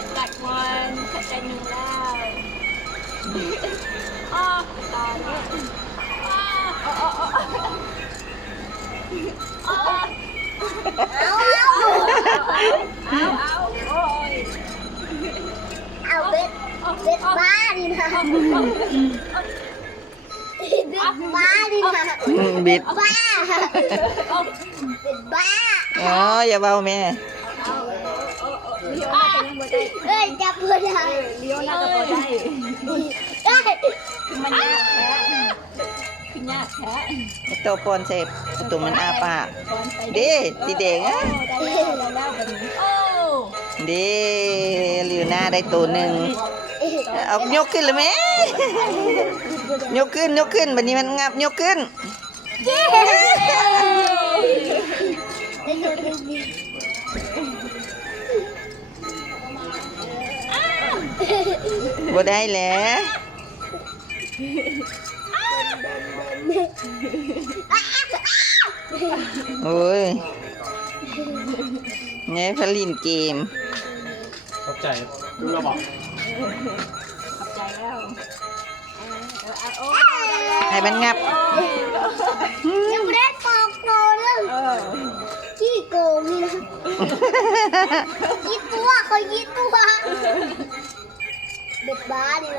ขัดกัดมันขัดใจหนึ่งแล้วอ้าตายแล้วอ้าอ้าเอาโอ้ย เอาเบ็ดบ้าดินะเบ็ดบ้าดินะ บิด บ้าเบ็ดบ้า อ๋ออย่าเบาแม่ เอ้ยจับมือได้ เลี้ยวน่าจะพอได้ เอ้ย มันยากแท้คือยากแท้ ไอ้โตปอนเสพประตูมันอาปาก ก่อนไป เด้ตีเด็กอ่ะ ได้แล้วแบบนี้โอ้ เด้ลิวหน้าได้ตัวหนึ่งเอายกขึ้นเลยแม่ยกขึ้นบัดนี้มันงับยกขึ้น ได้ตัวหนึ่งดี บ่ได้แล้วโอ้ยไงพลินเกม ขอบใจดูระบอก ขอบใจแล้วโอ้ ให้มันงับ ยังไม่ได้ตอกโกงเลยขี้โกงนี่นะยี่ตัวเขายี่ตัวเบ็ดบ้าดินะ